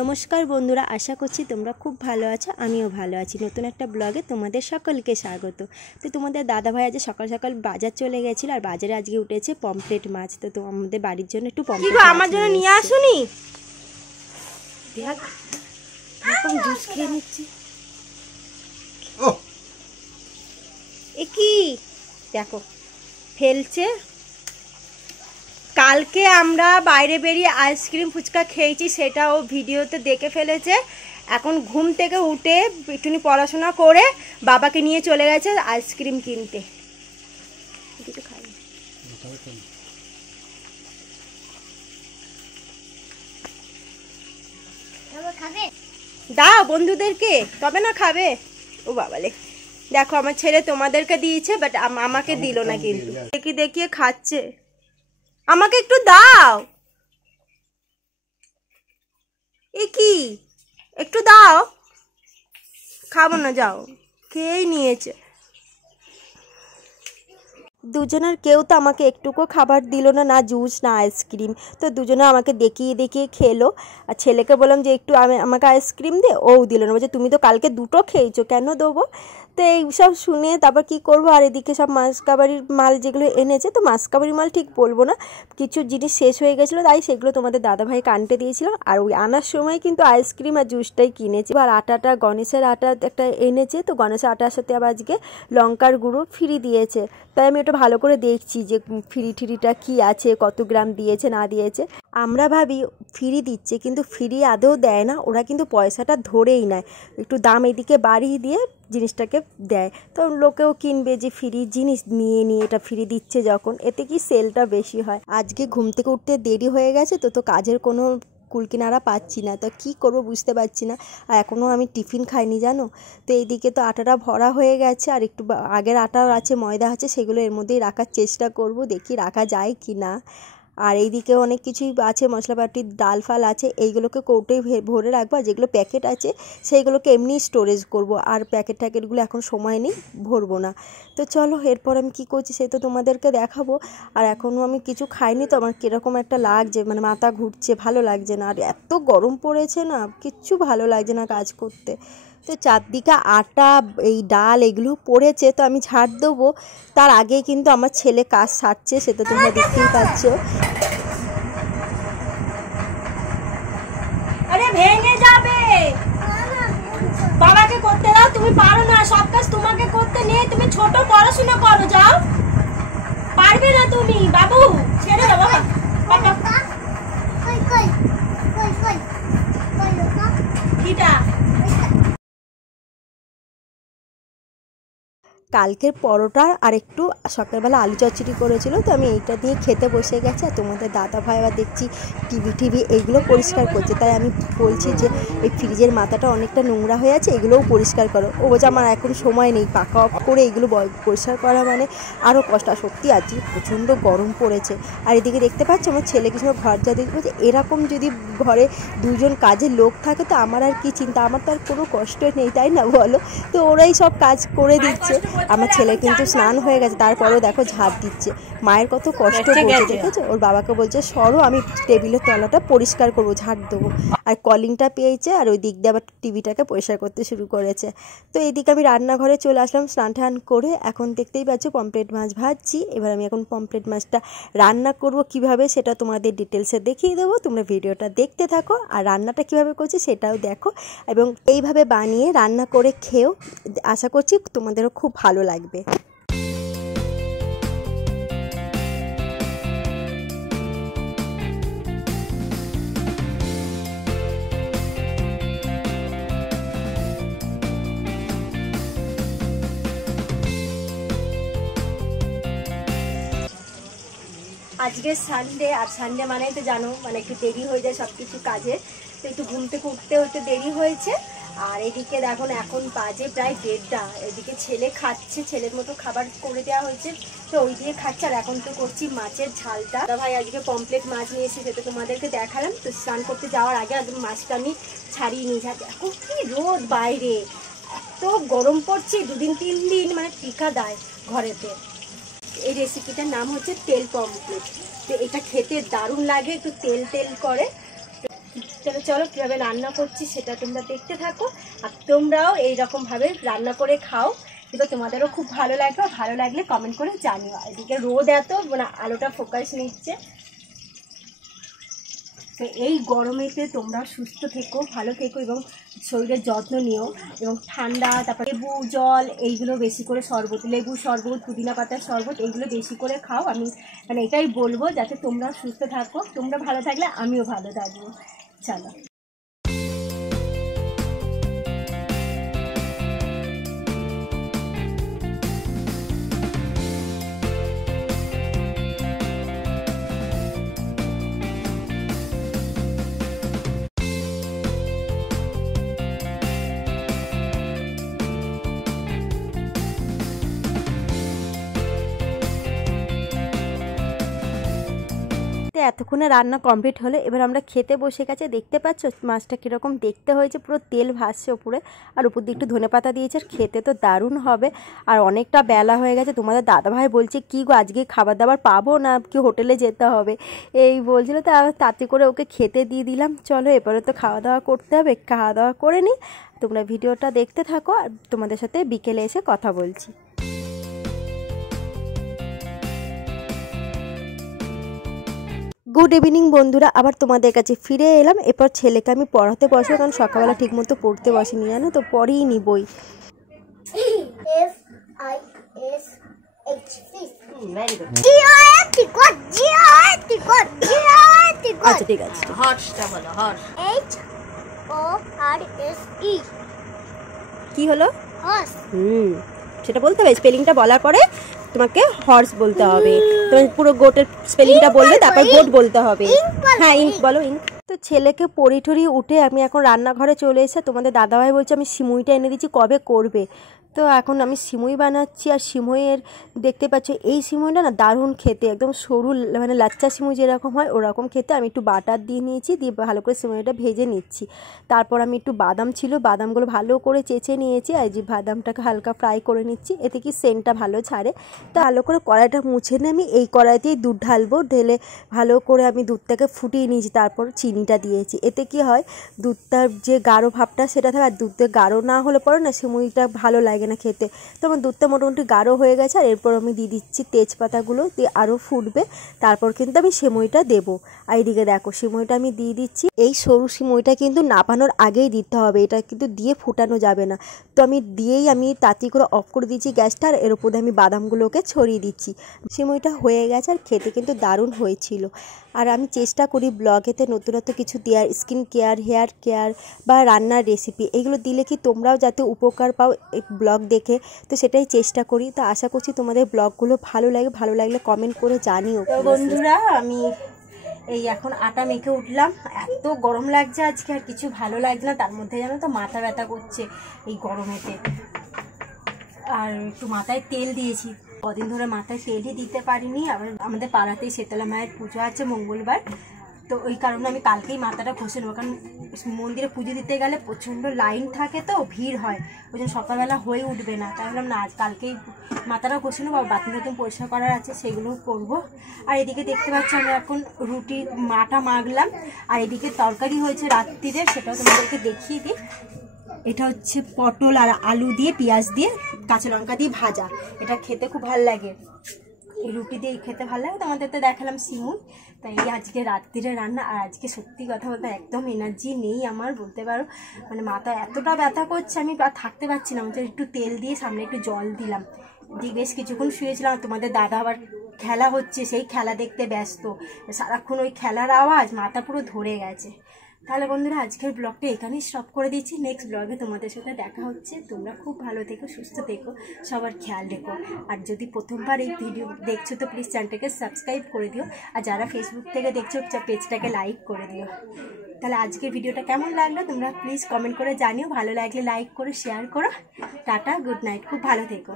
নমস্কার বন্ধুরা, আশা করছি তোমরা খুব ভালো আছো। আমিও ভালো আছি। নতুন একটা ব্লগে তোমাদের সকলকে স্বাগত। তো তোমাদের দাদা ভাই আজ সকাল সকাল বাজার চলে গেছিল, আর বাজারে আজকে উঠেছে পমফ্রেট মাছ। তো আমাদের বাড়ির জন্য একটু পমফ্রেট মাছ আমার জন্য নিয়ে আসুনি। দেখ এরকম জুস খেয়ে নিচ্ছি। এ কি দেখো ফেলছে। কালকে আমরা বাইরে বেরিয়ে আইসক্রিম ফুচকা খেয়েছি, সেটাও ভিডিওতে দেখে ফেলেছে। এখন ঘুম থেকে উঠে একটুনি পড়াশোনা করে বাবাকে নিয়ে চলে গেছে আইসক্রিম কিনতে। কিছু খাই দাও বন্ধুদেরকে, তবে না খাবে। ও বাবালে, দেখো আমার ছেলে তোমাদেরকে দিয়েছে, বাট আমাকে দিল না। কিন্তু দেখিয়ে খাচ্ছে। আমাকে একটু দাও। এ কি, একটু দাও। খাবো না, যাও। খেয়েই নিয়েছে। দুজনের কেউ তো আমাকে একটুকু খাবার দিল না, না জুস না আইসক্রিম। তো দুজনে আমাকে দেখিয়ে দেখিয়ে খেলো। আর ছেলেকে বললাম যে একটু আমাকে আইসক্রিম দে, ও দিল না। বলছে তুমি তো কালকে দুটো খেয়েছো, কেন দেবো। তো এইসব শুনে তারপর কি করবো। আর এদিকে সব মাসকাবারির মাল যেগুলো এনেছে, তো মাসকাবারির মাল ঠিক বলবো না, কিছু জিনিস শেষ হয়ে গেছিলো, তাই সেগুলো তোমাদের দাদাভাইকে আনতে দিয়েছিলাম। আর ওই আনার সময় কিন্তু আইসক্রিম আর জুসটাই কিনেছি। আর আটাটা গণেশের আটা একটা এনেছে, তো গণেশের আটার সাথে আবার আজকে লঙ্কার গুঁড়ো ফ্রি দিয়েছে। তাই আমি ওটা ভালো করে দেখছি যে ফ্রিটা কি আছে, কত গ্রাম দিয়েছে না দিয়েছে। আমরা ভাবি ফ্রি দিচ্ছে, কিন্তু ফ্রি আদৌ দেয় না। ওরা কিন্তু পয়সাটা ধরেই নেয়, একটু দাম এদিকে বাড়িয়ে দিয়ে জিনিসটাকে দেয়। তো লোকেও কিনবে যে ফ্রি জিনিস নিয়ে নিয়ে, এটা ফ্রি দিচ্ছে যখন, এতে কি সেলটা বেশি হয়। আজকে ঘুম থেকে উঠতে দেরি হয়ে গেছে, তো কাজের কোনো কুলকিনারা পাচ্ছি না। তো কী করবো বুঝতে পারছি না। আর এখনও আমি টিফিন খাইনি জানো। তো এইদিকে তো আটাটা ভরা হয়ে গেছে, আর একটু আগের আটাও আছে, ময়দা আছে, সেগুলো এর মধ্যেই রাখার চেষ্টা করব, দেখি রাখা যায় কি না। আর এইদিকে অনেক কিছুই আছে, মশলাপাতির ডাল ফাল আছে, এইগুলোকে কৌটোয় ভরে রাখবো। আর যেগুলো প্যাকেট আছে সেইগুলোকে এমনি স্টোরেজ করব। আর প্যাকেটগুলো এখন সময় নেই, ভরবো না। তো চলো এরপর আমি কি করছি সে তো তোমাদেরকে দেখাবো। আর এখনও আমি কিছু খাইনি, তো আমার কীরকম একটা লাগছে, মানে মাথা ঘুরছে, ভালো লাগছে না। আর এত গরম পড়েছে না, কিচ্ছু ভালো লাগছে না কাজ করতে। তো চারদিকে আটা, এই ডাল এগুলো পড়েছে, তো আমি ঝাড় দেবো। তার আগে কিন্তু আমার ছেলে কাজ সারছে, সেটা তোমরা দেখতেই পাচ্ছ। আরে ভেঙে যাবে, বাবাকে করতে দাও। তুমি পারো না, সব কাজ তোমাকে করতে নেই। তুমি ছোট, পড়াশোনা করো, যাও। পারবে না তুমি, বাবু ছেড়ে দাও বাবা। কালকের পরোটা আর একটু সকালবেলা আলু চচ্চড়ি করেছিল, তো আমি এইটা দিয়ে খেতে বসে গেছি। আর তোমাদের দাদা ভাই আবার দেখছি টিভি এইগুলো পরিষ্কার করছে। তাই আমি বলছি যে এই ফ্রিজের মাথাটা অনেকটা নোংরা হয়ে আছে, এগুলোও পরিষ্কার করো। ও বলছে আমার এখন সময় নেই, পাখা অফ করে এগুলো পরিষ্কার করা মানে আরও কষ্ট। সত্যি আজকে প্রচণ্ড গরম পড়েছে। আর এদিকে দেখতে পাচ্ছ আমার ছেলে কিছু ঘর যা দেখবো, যে এরকম যদি ঘরে দুজন কাজের লোক থাকে, তো আমার আর কি চিন্তা, আমার তো আর কোনো কষ্ট নেই, তাই না বলো। তো ওরাই সব কাজ করে দিচ্ছে। আমার ছেলে কিন্তু স্নান হয়ে গেছে, তারপরেও দেখো ঝাড় দিচ্ছে। মায়ের কত কষ্ট বলছে, দেখেছো। ওর বাবাকে বলছে সরো, আমি টেবিলের তলাটা পরিষ্কার করবো, ঝাড় দেবো। আর কলিংটা পেয়েছে, আর ওই দিক দিয়ে আবার টিভিটাকে পরিষ্কার করতে শুরু করেছে। তো এইদিকে আমি রান্নাঘরে চলে আসলাম স্নান টান করে। এখন দেখতেই পাচ্ছ পমফ্রেট মাছ ভাজছি। এবার আমি এখন পমফ্রেট মাছটা রান্না করব কিভাবে, সেটা তোমাদের ডিটেলসে দেখিয়ে দেবো। তোমরা ভিডিওটা দেখতে থাকো, আর রান্নাটা কিভাবে করছি সেটাও দেখো, এবং এইভাবে বানিয়ে রান্না করে খেয়েও। আশা করছি তোমাদেরও খুব ভালো লাগবে। আজকে সানডে, আর সানডে মানেই তো জানো, মানে একটু দেরি হয়ে যায় সব কিছু কাজে। তো একটু ঘুম থেকে উঠতে উঠতে দেরি হয়েছে। আর এদিকে দেখুন এখন বাজে প্রায় 1:30। এদিকে ছেলে খাচ্ছে, ছেলের মতো খাবার করে দেওয়া হয়েছে, তো ওই দিয়ে খাচ্ছে। আর এখন তো করছি মাছের ঝালটা। ভাই আজকে পমফ্রেট মাছ নিয়ে এসেছি, সেটা তোমাদেরকে দেখালাম। তো স্নান করতে যাওয়ার আগে একদম মাছটা আমি ছাড়িয়ে নিয়ে যাই। দেখো কি রোদ বাইরে, এত গরম পড়ছে, 2-3 দিন মানে টিকা দেয় ঘরেতে। এই রেসিপিটার নাম হচ্ছে তেল পমফ্রেট। তো এটা খেতে দারুণ লাগে, একটু তেল তেল করে। চলো কীভাবে রান্না করছি সেটা তোমরা দেখতে থাকো, আর তোমরাও এইরকমভাবে রান্না করে খাও, কিন্তু তোমাদেরও খুব ভালো লাগবে। ভালো লাগলে কমেন্ট করে জানিও। এদিকে রোদ এত, মানে আলোটা ফোকাস নিচ্ছে। তো এই গরমেতে তোমরা সুস্থ থেকো, ভালো থেকো এবং শরীরের যত্ন নিও, এবং ঠান্ডা, তারপর লেবু জল এইগুলো বেশি করে, শরবত, লেবু শরবত, পুদিনা পাতার শরবত এইগুলো বেশি করে খাও। আমি মানে এটাই বলবো, যাতে তোমরা সুস্থ থাকো। তোমরা ভালো থাকলে আমিও ভালো থাকবো। চলো। এতক্ষণে রান্না কমপ্লিট হলো, এবার আমরা খেতে বসে গেছে। দেখতে পাচ্ছ মাছটা কীরকম দেখতে হয়েছে, পুরো তেল ভাসছে ওপরে, আর উপর দিয়ে একটু ধনেপাতা দিয়েছে। আর খেতে তো দারুণ হবে। আর অনেকটা বেলা হয়ে গেছে, তোমাদের দাদাভাই বলছে কি গো আজকে খাবার দাবার পাবো না কি হোটেলে যেতে হবে এই বলছিল, তো তাতে করে ওকে খেতে দিয়ে দিলাম। চলো এবারে তো খাওয়া দাওয়া করতে হবে, খাওয়া দাওয়া করে নিই। তোমরা ভিডিওটা দেখতে থাকো, আর তোমাদের সাথে বিকেলে এসে কথা বলছি। গুড ইভিনিং বন্ধুরা, আবার তোমাদের কাছে ফিরে এলাম। এরপর ছেলেকে আমি পড়াতে বসবো, কারণ সকালবেলা ঠিক মতো পড়তে বসিনি, জানো তো, পড়েই নি বই। আচ্ছা ঠিক আছে, কি হলো? সেটা বলতে হবে। স্পেলিংটা বলার পরে তোমাকে হর্স বলতে হবে। তুমি পুরো গোটের স্পেলিংটা বলবে, তারপর গোট বলতে হবে। হ্যাঁ ইঙ্ক বলো, ইঙ্ক। তো ছেলেকে পড়ি ঠড়ি উঠে আমি এখন রান্নাঘরে চলে এসে, তোমাদের দাদাভাই বলছে আমি সিমুইটা এনে দিচ্ছি, কবে করবে। তো এখন আমি সিমুই বানাচ্ছি। আর সিমুইয়ের দেখতে পাচ্ছ এই সিমুইটা না দারুণ খেতে, একদম সরু, মানে লাচ্চা সিমুই যেরকম হয় ওরকম খেতে। আমি একটু বাটার দিয়ে নিয়েছি, দিয়ে ভালো করে সিমুইটা ভেজে নিচ্ছি। তারপর আমি একটু বাদাম ছিল, বাদামগুলো ভালো করে চেঁচে নিয়েছি, আর যে বাদামটাকে হালকা ফ্রাই করে নিচ্ছি, এতে কি সেন্টটা ভালো ছাড়ে। তো ভালো করে কড়াইটা মুছে নিয়ে আমি এই কড়াইতেই দুধ ঢালবো। ঢেলে ভালো করে আমি দুধটাকে ফুটিয়ে নিয়েছি, তারপর চিনিটা দিয়েছি। এতে কি হয়, দুধটার যে গাঢ় ভাবটা সেটা থাকে, আর দুধটা গাঢ় না হলে পরে না সিমুইটা ভালো লাগে না খেতে। তো আমার দুধটা মোটামুটি গাঢ় হয়ে গেছে। আর এরপর আমি দিয়ে দিচ্ছি তেজপাতাগুলো, দিয়ে আরও ফুটবে, তারপর কিন্তু আমি সিমুইটা দেবো। আর এইদিকে দেখো সিমুইটা আমি দিয়ে দিচ্ছি। এই সরু সিমুইটা কিন্তু নাপানোর আগেই দিতে হবে, এটা কিন্তু দিয়ে ফুটানো যাবে না। তো আমি দিয়েই আমি তাড়াতাড়ি করে অফ করে দিচ্ছি গ্যাসটা, আর এর উপরে আমি বাদামগুলোকে ছড়িয়ে দিচ্ছি। সিমুইটা হয়ে গেছে, আর খেতে কিন্তু দারুণ হয়েছিল। আর আমি চেষ্টা করি ব্লগেতে নতুনত্ব কিছু দেওয়ার, স্কিন কেয়ার, হেয়ার কেয়ার বা রান্নার রেসিপি, এগুলো দিলে কি তোমরাও যাতে উপকার পাও এই ব্লগ দেখে, তো সেটাই চেষ্টা করি। তো আশা করছি তোমাদের ব্লগগুলো ভালো লাগে, ভালো লাগলে কমেন্ট করে জানিও। বন্ধুরা আমি এই এখন আটা মেখে উঠলাম। এত গরম লাগছে আজকে, আর কিছু ভালো লাগছে না, তার মধ্যে জানো তো মাথা ব্যথা করছে এই গরমেতে। আর একটু মাথায় তেল দিয়েছি, কদিন ধরে মাথায় তেলই দিতে পারিনি। আবার আমাদের পাড়াতেই শীতলা মায়ের পুজো আছে মঙ্গলবার, তো ওই কারণে আমি কালকেই মাথাটা ঘষে নেবো। কারণ মন্দিরে পুজো দিতে গেলে প্রচণ্ড লাইন থাকে, তো ভিড় হয়, ওই জন্য সকালবেলা হয়ে উঠবে না। তাই বললাম না আজ কালকেই মাথাটা ঘষে নেবো। বাথরুম টাথরুম পরিষ্কার করার আছে, সেগুলোও করবো। আর এদিকে দেখতে পাচ্ছি আমি এখন রুটি আটা মাখলাম, আর এদিকে তরকারি হয়েছে রাত্রিরে, সেটাও তোমাদেরকে দেখিয়ে দিই। এটা হচ্ছে পটল আর আলু দিয়ে, পেঁয়াজ দিয়ে, কাঁচা লঙ্কা দিয়ে ভাজা। এটা খেতে খুব ভালো লাগে, এই রুটি দিয়ে খেতে ভালো লাগে। তোমাদের তো দেখালাম সিমুই। তাই আজকে রাত্রিরে রান্না। আর আজকে সত্যি কথা বলতে একদম এনার্জি নেই আমার, বলতে পারো। মানে মাথা এতটা ব্যথা করছে, আমি আর থাকতে পারছি না। আমাদের একটু তেল দিয়ে সামনে একটু জল দিলাম, দিয়ে বেশ কিছুক্ষণ শুয়েছিলাম। তোমাদের দাদা আবার খেলা হচ্ছে, সেই খেলা দেখতে ব্যস্ত, সারাক্ষণ ওই খেলার আওয়াজ মাথা পুরো ধরে গেছে। তাহলে বন্ধুরা আজকের ব্লগটা এখানেই স্টপ করে দিচ্ছি। নেক্সট ব্লগে তোমাদের সাথে দেখা হচ্ছে। তোমরা খুব ভালো থেকো, সুস্থ থেকো, সবার খেয়াল রেখো। আর যদি প্রথমবার এই ভিডিও দেখছো তো প্লিজ চ্যানেলটাকে সাবস্ক্রাইব করে দিও। আর যারা ফেসবুক থেকে দেখছো পেজটাকে লাইক করে দিও। তাহলে আজকের ভিডিওটা কেমন লাগলো তোমরা প্লিজ কমেন্ট করে জানিও। ভালো লাগলে লাইক করে শেয়ার করো। টাটা, গুড নাইট, খুব ভালো থেকো।